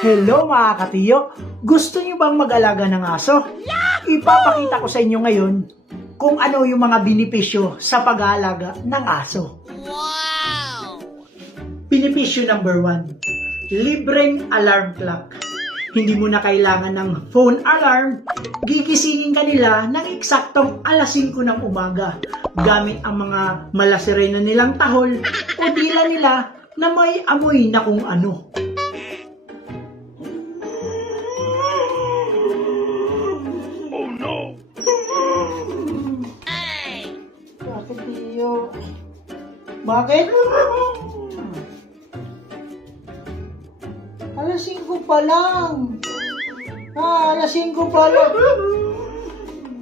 Hello mga katiyo! Gusto niyo bang mag-alaga ng aso? Ipapakita ko sa inyo ngayon kung ano yung mga benepisyo sa pag-aalaga ng aso. Wow! Benepisyo number 1, libreng alarm clock. Hindi mo na kailangan ng phone alarm, gigisingin ka nila ng eksaktong alas 5 ng umaga gamit ang mga malasirena nilang tahol o dila nila na may amoy na kung ano. Bakit Tiyo? Bakit? Alas 5 pa lang. Alas 5 pa lang.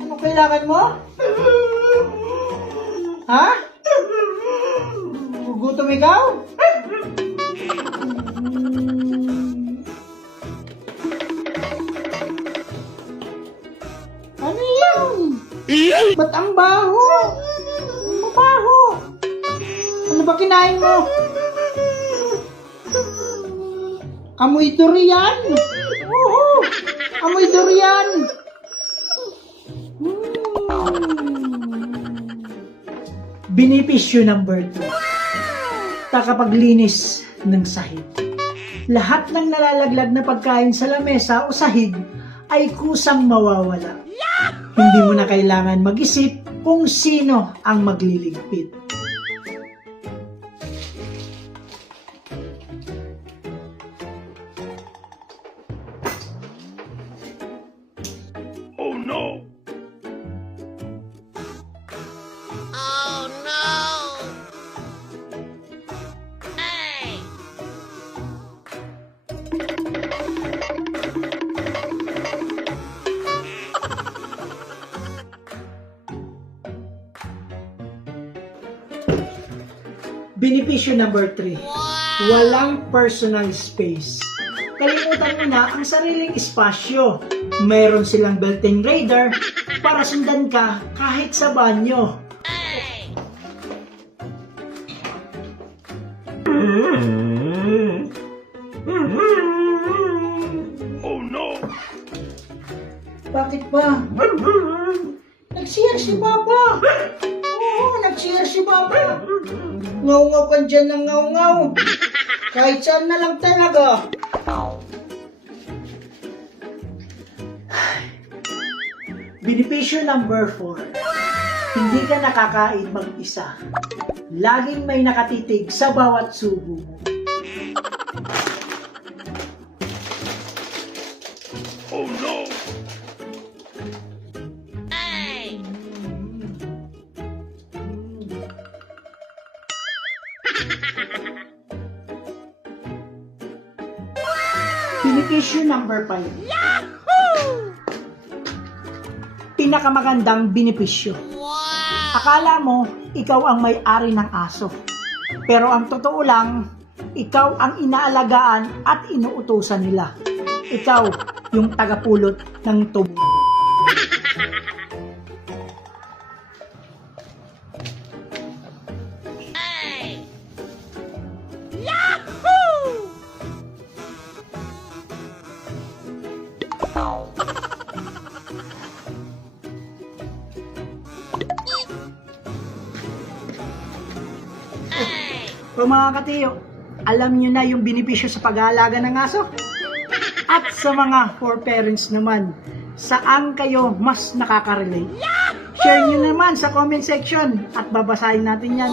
Ano kailangan mo? Ha? Gugutom ikaw? Ano yan? Ba't ang baho? Mabaho. Ano ba kinain mo? Amoy durian. Oo. Amoy durian. Benepisyo number 2. Kakapaglinis ng sahig. Lahat ng nalalaglag na pagkain sa lamesa o sahig ay kusang mawawala. Hindi mo na kailangan mag-isip kung sino ang magliligpit. Oh no! Oh no! Hey! Benepisyo number 3. Walang personal space. Kalimutan mo na ang sariling espasyo. Meron silang built-in radar para sundan ka kahit sa banyo. Hey! Oh no! Bakit ba? Nag-CR si Papa. Oo, nag-CR si Papa. Ngaw-ngaw ka dyan ng ngaw-ngaw. Kahit saan na lang talaga. Benepisyo number 4. Hindi ka nakakain mag-isa. Laging may nakatitig sa bawat subo mo. Oh no! Hey! Benepisyo number 5. Pinakamagandang benepisyo. Wow! Akala mo, ikaw ang may-ari ng aso. Pero ang totoo lang, ikaw ang inaalagaan at inuutusan nila. Ikaw yung tagapulot ng tubo. Hey! Yahoo! Hey! So mga katiyo, alam nyo na yung benepisyo sa pag-aalaga ng aso? At sa mga for parents naman, saan kayo mas nakaka-relate? Share nyo naman sa comment section at babasahin natin yan.